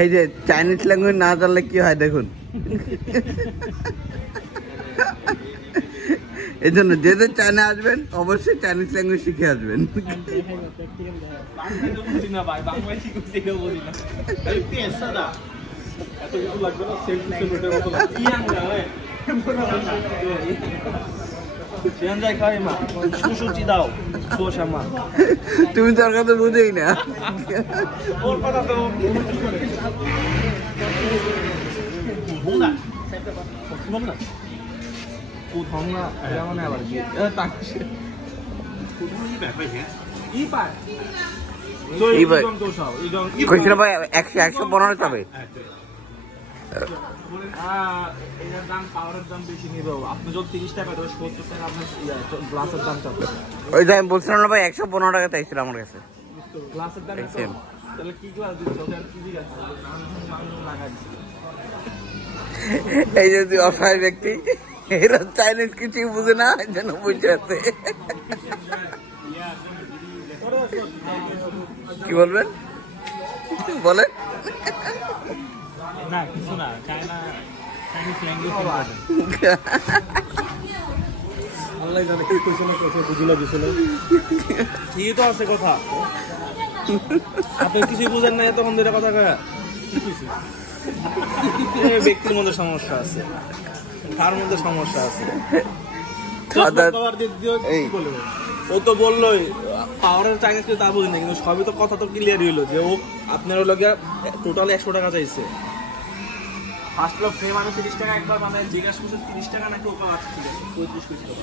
এই যে Chinese language না জানলে কি হয় দেখুন। এই জন্য যে যে চায়না আসবেন অবশ্যই চাইনিজ ল্যাঙ্গুয়েজ শিখে আসবেন। তুমি তোর কথা বুঝেই না। ভাই 100 চাবে। ওই যে আমি বলছিলাম না ভাই 115 টাকা চাইছিল আমার কাছে। এই যদি অসহায় ব্যক্তি এরা চাইনিজ কিছুই বুঝে না যেন বুঝে আছে। কি বলবেন বলেন? না কিছু না, চায়না চাইনিজ ল্যাঙ্গুয়েজ আল্লাহ জানে কি কইছে না কইছে বুঝিলা দিছিল। ঠিকই তো আছে কথা, আপনি কিছু বুঝেন না এতক্ষণ ধরে কথা কয়া। কি কইছে? ব্যক্তির মধ্যে সমস্যা আছে, তার মধ্যে সমস্যা আছে। ও তো বললোই পাওয়ারের চাইনিজ তা বুঝি না, কিন্তু সবই তো কথা তো ক্লিয়ার হইলো যে ও আপনার হলো গিয়া টোটাল 100 টাকা চাইছে। ফার্স্ট ফ্রেম আমি 30 টাকা একবার মানে জিজ্ঞাসা করছি 30 টাকা নাকি ওকে আছে 35 টাকা।